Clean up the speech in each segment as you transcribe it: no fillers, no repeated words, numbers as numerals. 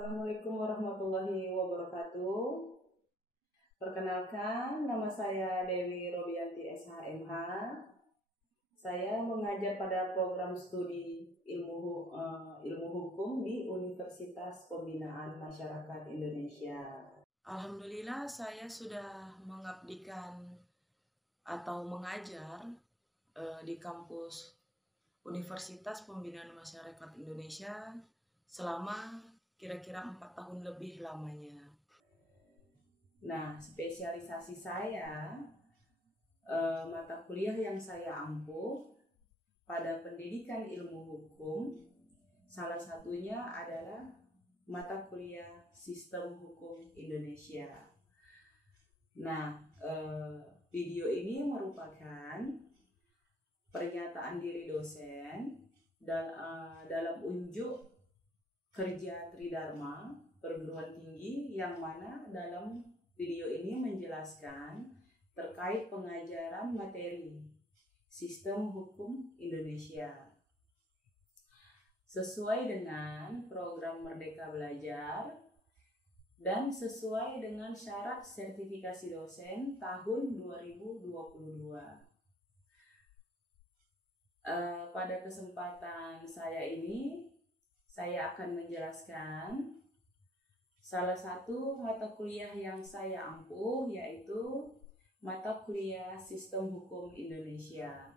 Assalamualaikum warahmatullahi wabarakatuh. Perkenalkan, nama saya Dewi Robianti SHMH. Saya mengajar pada program studi ilmu hukum di Universitas Pembinaan Masyarakat Indonesia. Alhamdulillah, saya sudah mengabdikan atau mengajar di kampus Universitas Pembinaan Masyarakat Indonesia selama kira-kira 4 tahun lebih lamanya. Nah, spesialisasi saya, mata kuliah yang saya ampuh pada pendidikan ilmu hukum, salah satunya adalah mata kuliah Sistem Hukum Indonesia. Nah, video ini merupakan pernyataan diri dosen dalam unjuk kerja Tridharma perguruan tinggi, yang mana dalam video ini menjelaskan terkait pengajaran materi Sistem Hukum Indonesia sesuai dengan program Merdeka Belajar dan sesuai dengan syarat sertifikasi dosen tahun 2022. Pada kesempatan saya ini, saya akan menjelaskan salah satu mata kuliah yang saya ampuh, yaitu mata kuliah Sistem Hukum Indonesia.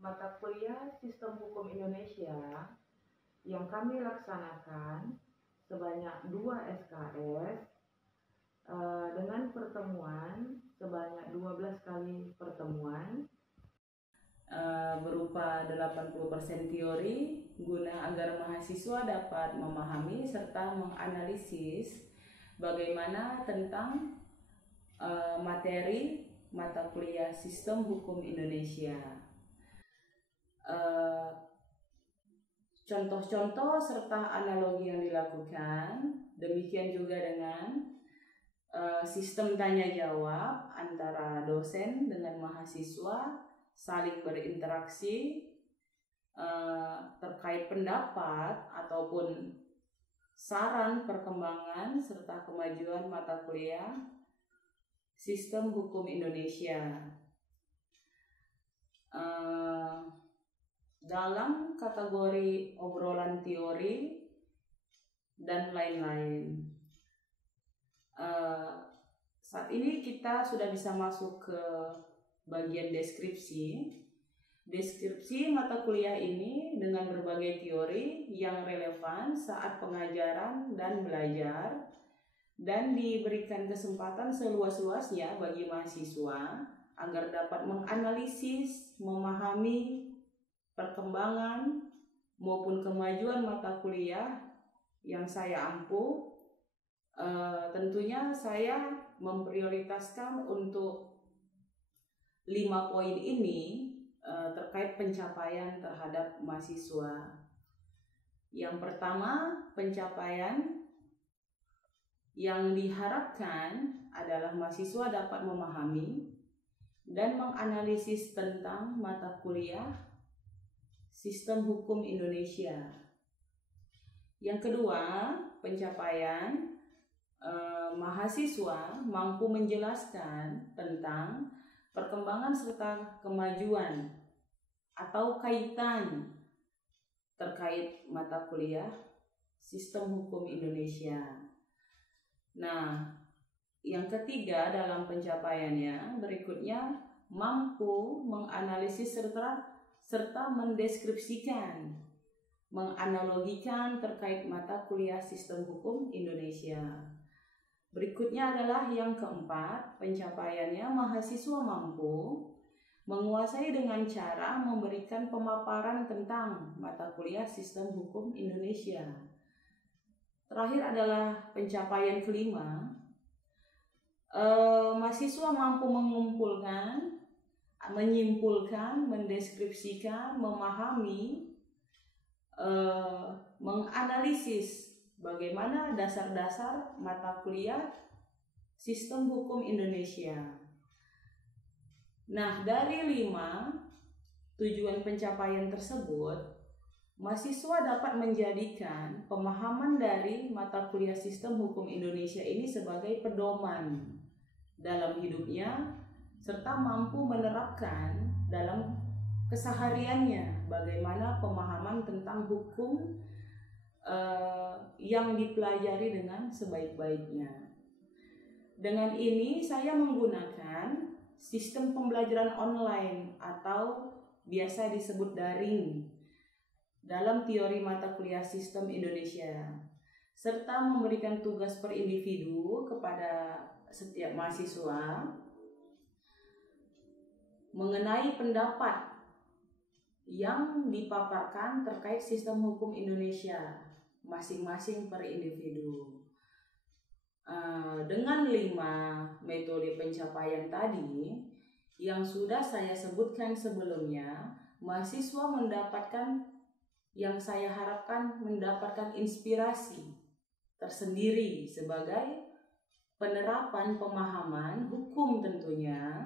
Mata kuliah Sistem Hukum Indonesia yang kami laksanakan sebanyak 2 SKS dengan pertemuan sebanyak 12 kali pertemuan, berupa 80% teori guna agar mahasiswa dapat memahami serta menganalisis bagaimana tentang materi mata kuliah Sistem Hukum Indonesia. Contoh-contoh serta analogi yang dilakukan, demikian juga dengan sistem tanya jawab antara dosen dengan mahasiswa, saling berinteraksi terkait pendapat ataupun saran perkembangan serta kemajuan mata kuliah Sistem Hukum Indonesia dalam kategori obrolan teori dan lain-lain. Saat ini kita sudah bisa masuk ke bagian deskripsi. Deskripsi mata kuliah ini dengan berbagai teori yang relevan saat pengajaran dan belajar, dan diberikan kesempatan seluas-luasnya bagi mahasiswa agar dapat menganalisis, memahami perkembangan maupun kemajuan mata kuliah yang saya ampuh. Tentunya saya memprioritaskan untuk 5 poin ini terkait pencapaian terhadap mahasiswa. Yang pertama, pencapaian yang diharapkan adalah mahasiswa dapat memahami dan menganalisis tentang mata kuliah Sistem Hukum Indonesia. Yang kedua, pencapaian mahasiswa mampu menjelaskan tentang perkembangan serta kemajuan atau kaitan terkait mata kuliah Sistem Hukum Indonesia. Nah, yang ketiga dalam pencapaiannya berikutnya, mampu menganalisis serta mendeskripsikan, menganalogikan terkait mata kuliah Sistem Hukum Indonesia. Berikutnya adalah yang keempat, pencapaiannya mahasiswa mampu menguasai dengan cara memberikan pemaparan tentang mata kuliah Sistem Hukum Indonesia. Terakhir adalah pencapaian kelima, mahasiswa mampu mengumpulkan, menyimpulkan, mendeskripsikan, memahami, menganalisis bagaimana dasar-dasar mata kuliah Sistem Hukum Indonesia. Nah, dari 5 tujuan pencapaian tersebut, mahasiswa dapat menjadikan pemahaman dari mata kuliah Sistem Hukum Indonesia ini sebagai pedoman dalam hidupnya, serta mampu menerapkan dalam kesehariannya bagaimana pemahaman tentang hukum yang dipelajari dengan sebaik-baiknya. Dengan ini saya menggunakan sistem pembelajaran online atau biasa disebut daring dalam teori mata kuliah Sistem Indonesia, serta memberikan tugas per individu kepada setiap mahasiswa mengenai pendapat yang dipaparkan terkait sistem hukum Indonesia masing-masing per individu. Dengan 5 metode pencapaian tadi yang sudah saya sebutkan sebelumnya, mahasiswa mendapatkan yang saya harapkan mendapatkan inspirasi tersendiri sebagai penerapan pemahaman hukum tentunya,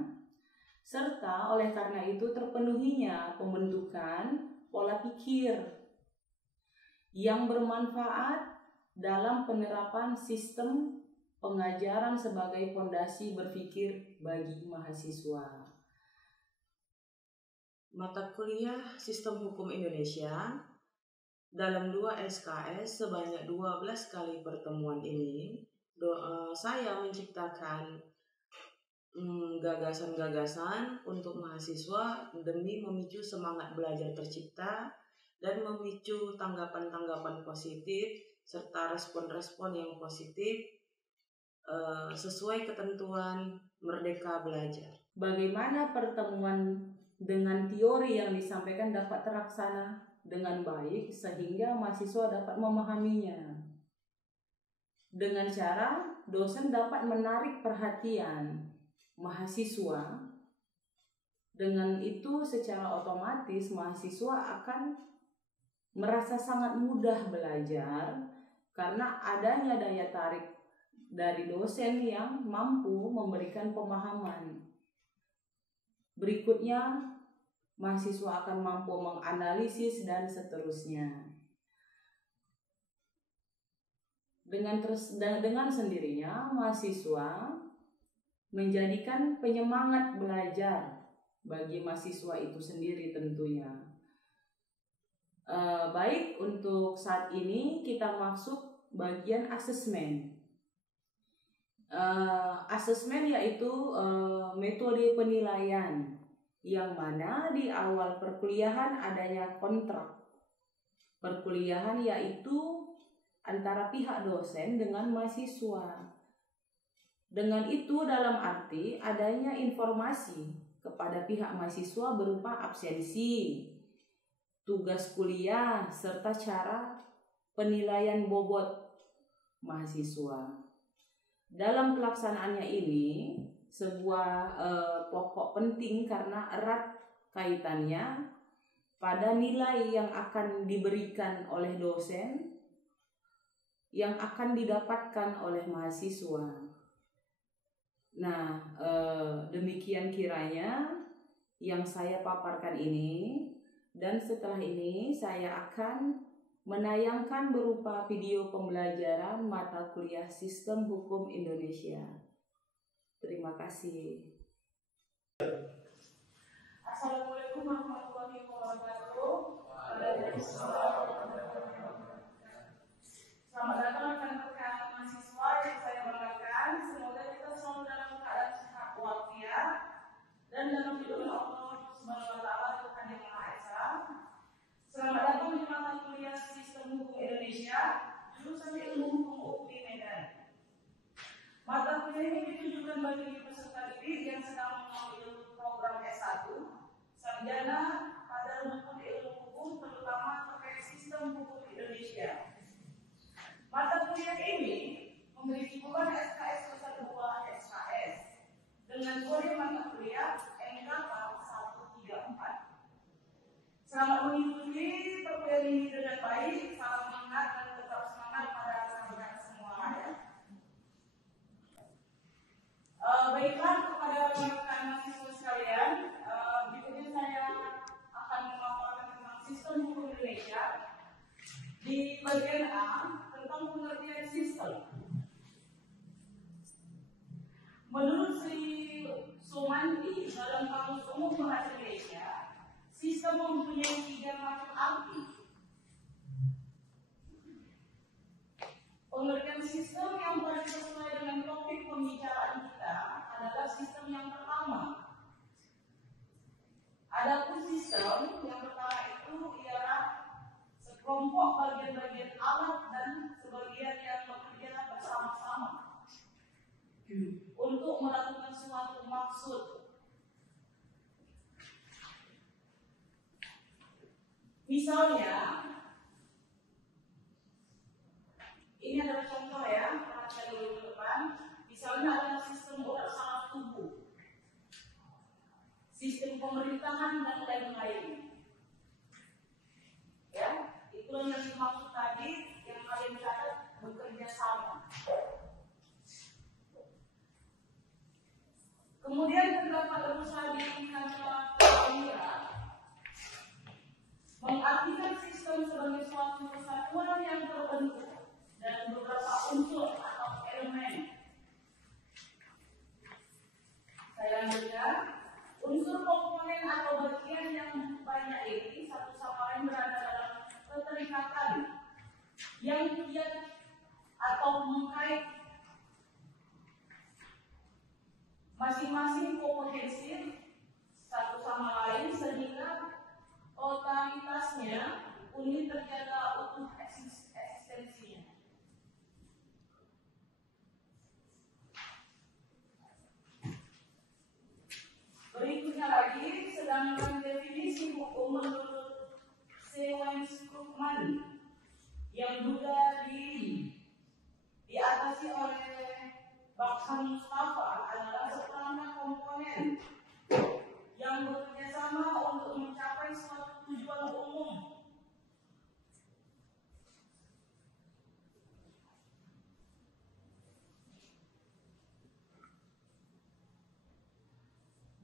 serta oleh karena itu terpenuhinya pembentukan pola pikir yang bermanfaat dalam penerapan sistem pengajaran sebagai fondasi berpikir bagi mahasiswa. Mata kuliah Sistem Hukum Indonesia dalam 2 SKS sebanyak 12 kali pertemuan ini, saya menciptakan gagasan-gagasan untuk mahasiswa demi memicu semangat belajar tercipta dan memicu tanggapan-tanggapan positif serta respon-respon yang positif sesuai ketentuan Merdeka Belajar. Bagaimana pertemuan dengan teori yang disampaikan dapat terlaksana dengan baik sehingga mahasiswa dapat memahaminya. Dengan cara dosen dapat menarik perhatian mahasiswa, dengan itu secara otomatis mahasiswa akan merasa sangat mudah belajar karena adanya daya tarik dari dosen yang mampu memberikan pemahaman. Berikutnya, mahasiswa akan mampu menganalisis dan seterusnya. Dengan sendirinya, mahasiswa menjadikan penyemangat belajar bagi mahasiswa itu sendiri tentunya. Baik, untuk saat ini kita masuk bagian asesmen. Asesmen yaitu metode penilaian yang mana di awal perkuliahan adanya kontrak perkuliahan yaitu antara pihak dosen dengan mahasiswa. Dengan itu dalam arti adanya informasi kepada pihak mahasiswa berupa absensi, tugas kuliah, serta cara penilaian bobot mahasiswa. Dalam pelaksanaannya ini sebuah pokok penting karena erat kaitannya pada nilai yang akan diberikan oleh dosen yang akan didapatkan oleh mahasiswa. Nah, demikian kiranya yang saya paparkan ini, dan setelah ini saya akan menayangkan berupa video pembelajaran mata kuliah Sistem Hukum Indonesia. Terima kasih. Assalamualaikum warahmatullahi wabarakatuh. Selamat datang rekan-rekan mahasiswa yang saya banggakan. Semoga kita selalu dalam keadaan sehat walafiat dan dalam lindungan Allah Subhanahu wa taala Tuhan yang Maha Esa. Selamat datang di mata kuliah Sistem Hukum Indonesia, jurusan Ilmu Hukum UPI Medan. Mata kuliah ini ditujukan bagi peserta didik yang sedang mengambil program S1, sarjana pada ilmu hukum terutama terkait Sistem Hukum Indonesia. Mata kuliah ini memiliki beban SKS sebesar 2 SKS dengan kode mata kuliah NKK 134. Selamat mengikuti perkuliahan ini dengan baik, salam semangat dan tetap semangat pada sahabat semua ya. Baiklah kepada rekan mahasiswa sekalian, berikutnya saya akan memaparkan tentang Sistem Hukum Indonesia. bagian A tentang pengertian sistem. Menurut Sri Sumanti dalam Kamus Umum Bahasa Indonesia, sistem mempunyai 3 macam arti. Pengertian sistem yang paling sesuai dengan topik pembicaraan kita adalah sistem yang pertama. Adapun sistem yang pertama itu ialah sekelompok bagian-bagian alat dan sebagian yang bekerja bersama-sama untuk melakukan suatu maksud. Misalnya, ini adalah contoh ya, perhatikan dulu ke depan. Misalnya adalah sistem urat saraf tubuh, sistem pemerintahan dan lain-lain. Ya, itulah yang dimaksud tadi yang kalian catat bekerja sama. Kemudian terdapat usaha di kata Amira mengartikan sistem sebagai suatu kesatuan yang terbentuk dan beberapa unsur atau elemen. Saya lanjutkan. Unsur komponen atau bagian yang banyak ini satu sama lain berada dalam keterikatan yang kiat atau mengkait masing-masing komponensi satu sama lain sehingga totalitasnya unit terjaga utuh eksistensinya. Berikutnya lagi, sedangkan definisi hukum menurut Sewens-Krugman yang juga diatasi oleh Bakhan Mustafa adalah seperangkat komponen yang bekerja sama untuk mencapai suatu tujuan umum.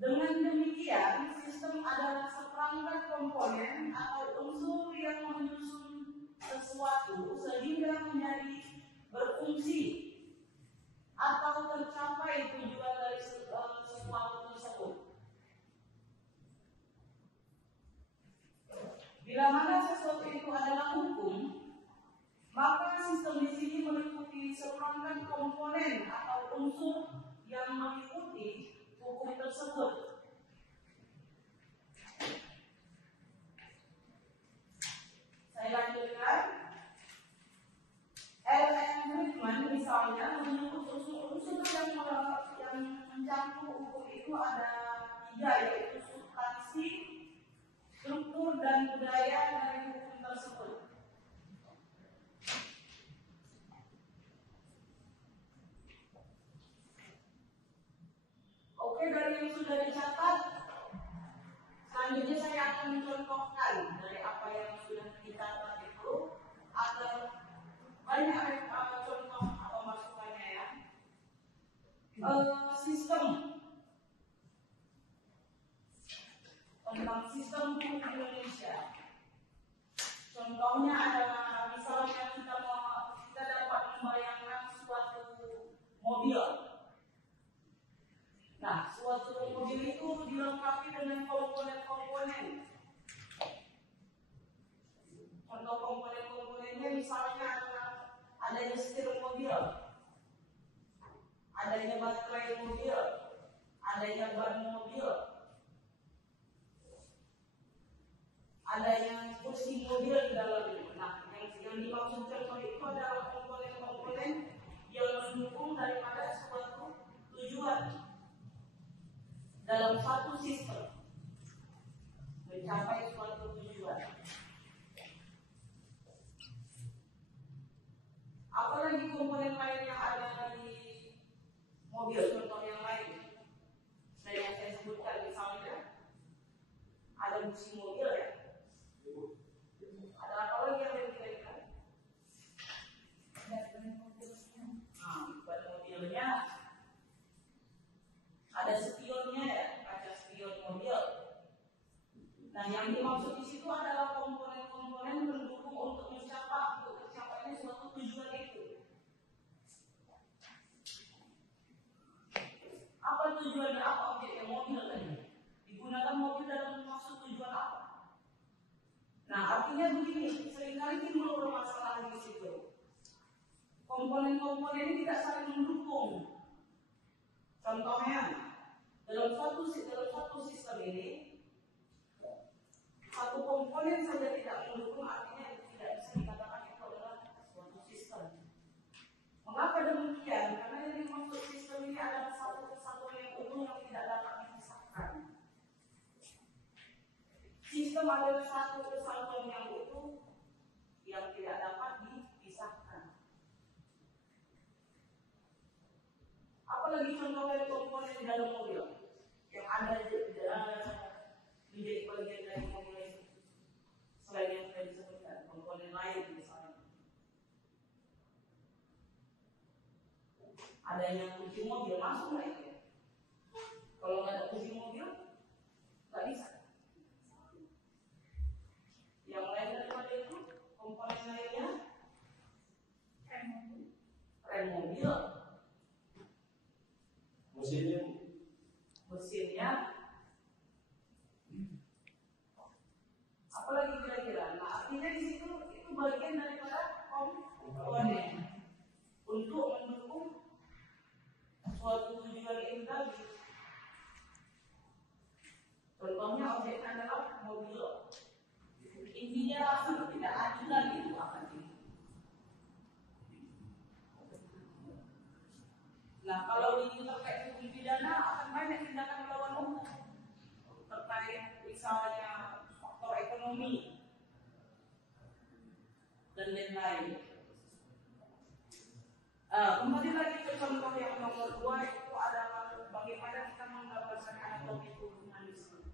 Dengan demikian, sistem adalah seperangkat komponen atau unsur yang menyusun sesuatu sehingga menjadi berfungsi atau tercapai tujuan dari sesuatu tersebut. Bila mana sesuatu itu adalah hukum, maka sistem di sini meliputi seperangkat komponen atau unsur yang mengikuti hukum tersebut. Saya lanjutkan. L.M. Friedman misalnya menyebut unsur-unsur yang mencakup hukum itu ada 3, yaitu substansi, struktur, dan budaya dari hukum tersebut. Oke, dari yang sudah dicatat, selanjutnya saya akan mencontohkan dari apa yang sudah dicatat itu agar banyak contoh atau masukannya ya. Sistem tentang sistem hukum Indonesia. Contohnya adalah misalnya kita dapat membayangkan suatu mobil. Nah, suatu mobil itu dilengkapi dengan komponen-komponen. Contoh komponen-komponennya misalnya adalah adanya setir mobil, adanya baterai mobil, adanya ban mobil, adanya kursi mobil di dalamnya. Nah, yang dimaksud contoh itu adalah komponen-komponen yang mendukung daripada suatu tujuan dalam satu sistem mencapai suatu tujuan. Apalagi komponen lain yang ada di mobil, contoh yang lain. Yang saya sebutkan misalnya ada busi mobil ya. Ada apa lagi yang kira-kira? Ban mobilnya. Ada spionnya ya, kaca spion mobil. Nah, yang dimaksud di situ adalah komponen-komponen mendukung untuk mencapai tujuan itu. Apa tujuannya? Apa objeknya? Mobil tadi. Digunakan mobil dalam maksud tujuan apa? Nah, artinya begini, seringkali timbul permasalahan di situ. Komponen-komponen ini tidak saling mendukung. Contohnya, dalam satu sistem ini, satu komponen saja tidak mendukung, artinya itu tidak bisa dikatakan itu adalah suatu sistem. Mengapa demikian? Karena yang dimaksud sistem ini adalah satu kesatuan yang utuh yang tidak dapat dipisahkan. Sistem adalah satu kesatuan yang utuh yang tidak dapat dipisahkan. Apalagi contoh dari komponen di dalam mobil yang ada menjadi bagian dari mobil itu. Selain yang sudah disebutkan, komponen lain misalnya. Ada yang kunci mobil masuk nggak itu? Kalau nggak ada kunci mobil, nggak bisa. Yang lain daripada itu, komponen lainnya, rem mobil, mesinnya, apalagi kira-kira. Nah, artinya di situ itu bagian daripada komponen untuk mendukung suatu tujuan itu tadi. Contohnya objeknya adalah mobil. Intinya langsung tidak adilan itu akan ini. Nah, kalau ini terkait hukum pidana akan banyak tindakan melawan hukum terkait misalnya faktor ekonomi dan lain-lain. Kembali lagi ke contoh yang nomor 2 itu adalah bagaimana kita menggambarkan anatomi tubuh manusia.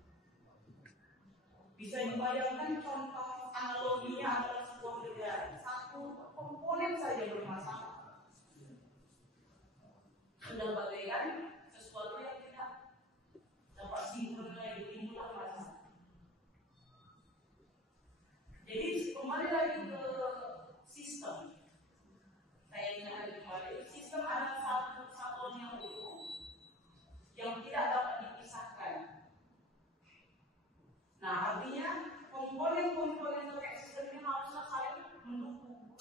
Bisa dibayangkan contoh analoginya adalah sebuah negara. Satu komponen saja bermasalah. Sudah bagaikan sesuatu yang tidak dapat dimengerti, timbullah masalah. Jadi kembali lagi ke sistem. Saya ingatkan kembali, sistem adalah satu kesatuan yang utuh yang tidak dapat dipisahkan. Nah, artinya komponen-komponen terkait sistem ini haruslah saling mendukung.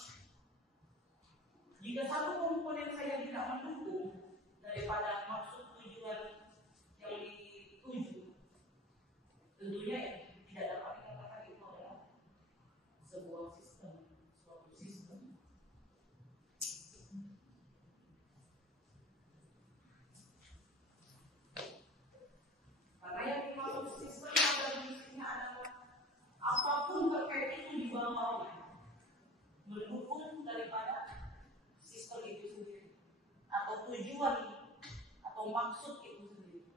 Jika satu komponen saja tidak mendukung daripada maksud tujuan yang dituju, tentunya tidak dapat dikatakan itu adalah sebuah sistem, suatu sistem. Karena yang dimaksud sistem pada prinsipnya adalah apapun terkait itu di bawahnya mendukung daripada sistem itu sendiri atau tujuan atau maksud itu sendiri.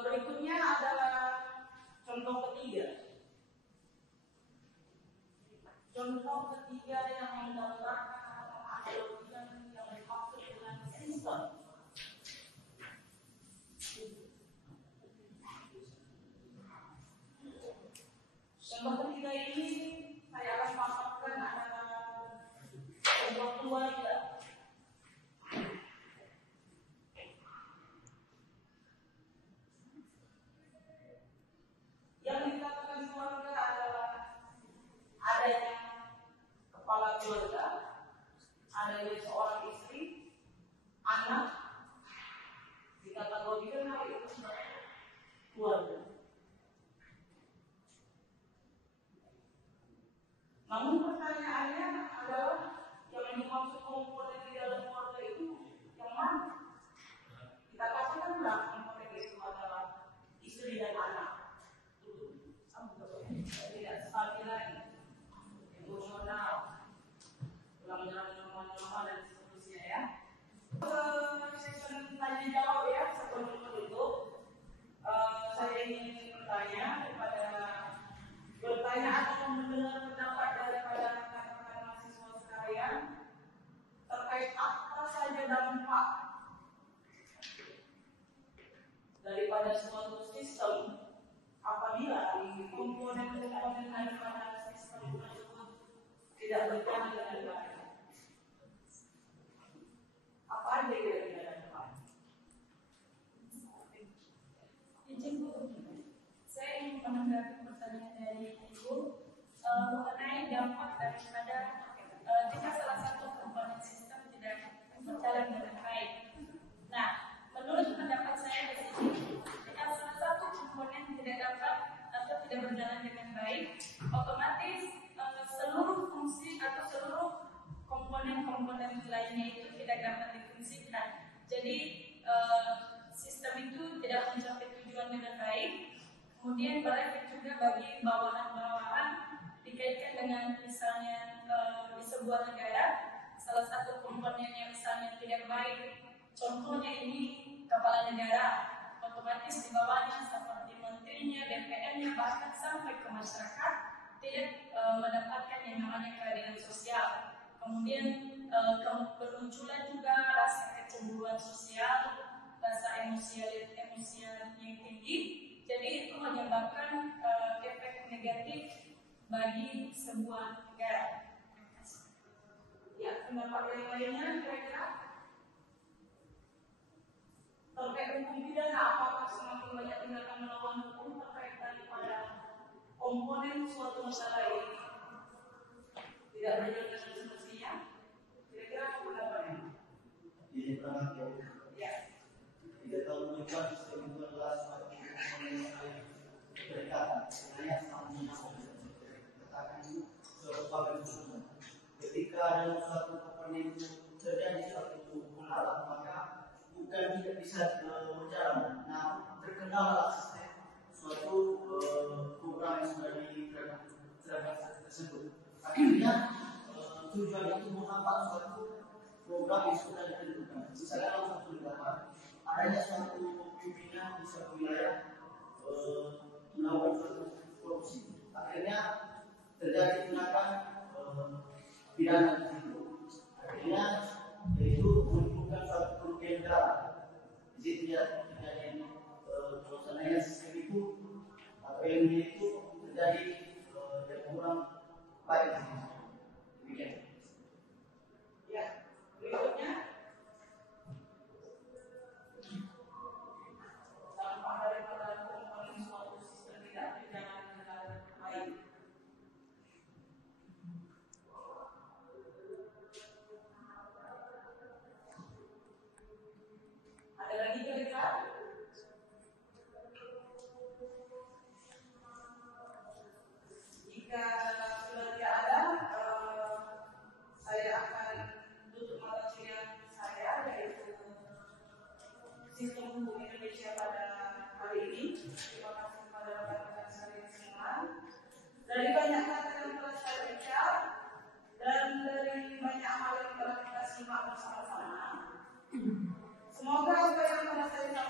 Berikutnya adalah contoh ketiga. Contoh ketiga yang menggambarkan analogian yang dimaksud dengan sistem. Contoh ketiga ini saya akan paparkan adalah sebuah keluarga. Yang dikatakan keluarga adalah adanya kepala keluarga, adanya seorang istri, anak, dikategorikan hal itu sebagai keluarga. Namun pertanyaannya adalah yang dimaksud komponen di dalam keluarga itu yang mana? Kita katakanlah komponen itu adalah istri dan anak. Tidak stabil lagi, emosional, ulang-ulang normal dan seterusnya ya. Sesi tanya jawab ya, sebelum menutup, saya ingin bertanya atau mendengar pendapat daripada rekan-rekan mahasiswa sekalian terkait apa saja dampak daripada suatu sistem apabila komponen-komponen daripada sistem tersebut tidak berjalan dengan baik. Apa aja kira-kira dan apa? Izin Bu, saya ingin menanggapi pertanyaan dari Ibu mengenai dampak daripada jika salah satu komponen sistem tidak berjalan dengan baik. Nah, menurut pendapat saya di sini, jika salah satu komponen tidak dapat atau tidak berjalan dengan baik, otomatis seluruh fungsi atau seluruh komponen-komponen lainnya itu tidak dapat difungsikan. Jadi sistem itu tidak mencapai tujuan dengan baik. Kemudian berefek juga bagi bawahan-bawahan dikaitkan dengan misalnya di sebuah negara salah satu komponennya misalnya tidak baik. Contohnya ini kepala negara, otomatis di bawahnya seperti menterinya, DPR-nya, bahkan sampai ke masyarakat tidak mendapatkan yang namanya keadilan sosial. Kemudian bermunculan juga rasa kecemburuan sosial, rasa emosial yang tinggi. Jadi itu menyebabkan efek negatif bagi sebuah negara. Ya, pendapat yang lainnya kira-kira terkait hukum pidana, apakah semakin banyak tindakan melawan hukum terkait daripada komponen suatu masalah ini tidak berjalan dengan semestinya? Kira-kira apa pendapatnya? Ini pernah Ya. tidak tahu mengubah sistem itu adalah suatu komponen yang berdekatan. Sebenarnya sama katakan itu sebagai usul. Ketika dalam suatu komponen itu terjadi suatu masalah, maka bukan tidak bisa berjalan. Nah, terkenal suatu program yang sudah diterapkan tersebut. Akhirnya tujuan itu menghambat suatu program yang sudah ditentukan. Misalnya dalam satu negara adanya suatu pimpinan di suatu wilayah melakukan suatu korupsi. Akhirnya terjadi tindakan pidana di situ. Akhirnya itu menimbulkan suatu kerugian negara. Di situ terjadi suasananya sistem itu atau ilmu itu terjadi yang kurang baik di situ. Demikian. Ya, berikutnya dampak daripada komponen suatu sistem tidak berjalan dengan baik. Ada lagi kira-kira? Jika sudah tidak ada, saya akan tutup mata kuliah saya, yaitu Sistem Hukum Indonesia pada hari ini. Terima kasih kepada rekan-rekan sekalian semua. Dari banyak kata yang telah saya baca dan dari banyak hal yang telah kita simak bersama-sama, semoga apa yang telah saya sampaikan